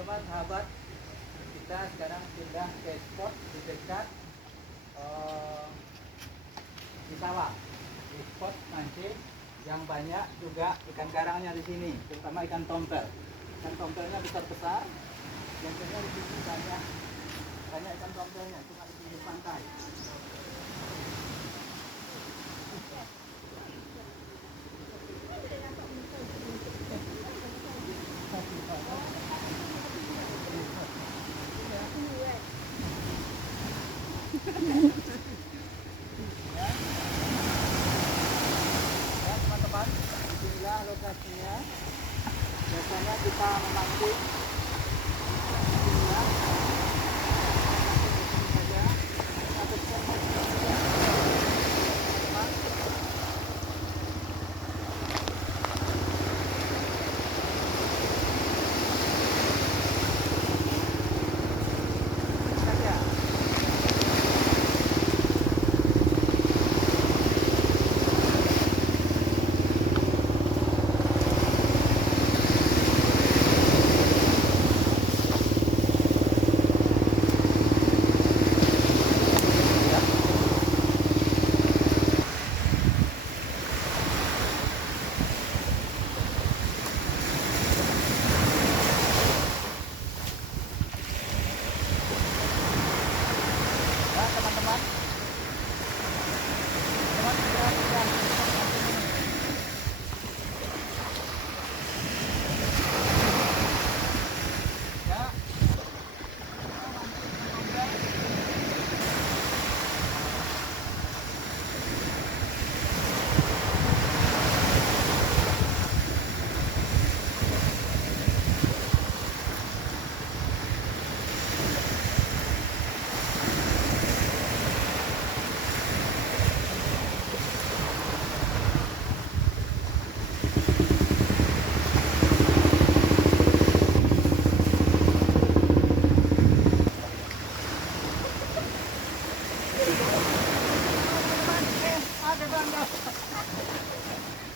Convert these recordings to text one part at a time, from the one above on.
teman-teman sahabat, kita sekarang pindah ke spot di dekat di sawah, di spot mancing yang banyak juga ikan karangnya di sini, terutama ikan tompel. Ikan tompelnya besar-besar, biasanya di sini banyak ikan tompelnya, cuma di pinggir pantai. Ya teman-teman, inilah lokasinya. Biasanya kita memancing inilah saja. Satu spot teman-teman.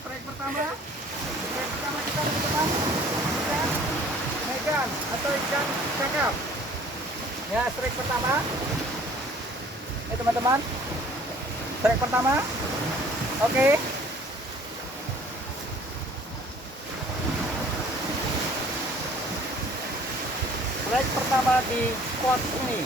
Strike pertama kita teman-teman, ikan megan atau ikan kakap. Ya, strike pertama. Teman-teman, strike pertama. Oke. Strike pertama di spot ini.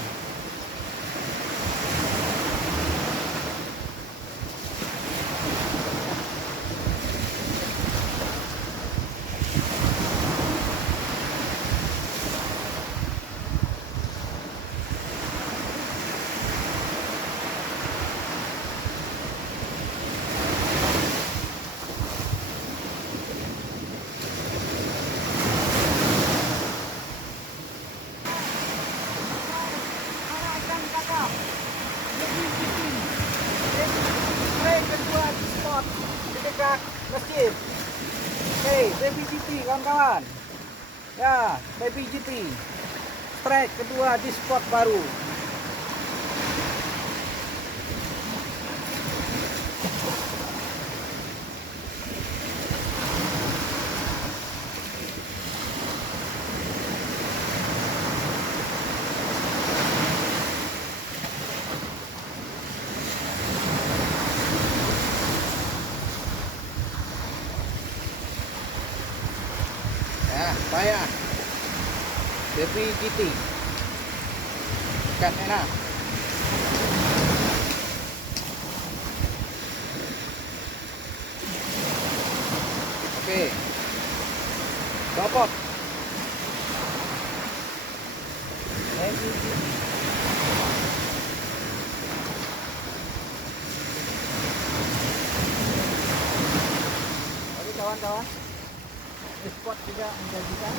Strike kedua di spot di dekat masjid. Oke, baby GT kawan-kawan. Ya, baby GT. Strike kedua di spot baru. Ya, saya baby GT ikan enak. Oke, copot. Oke kawan-kawan, spot juga menjanjikan.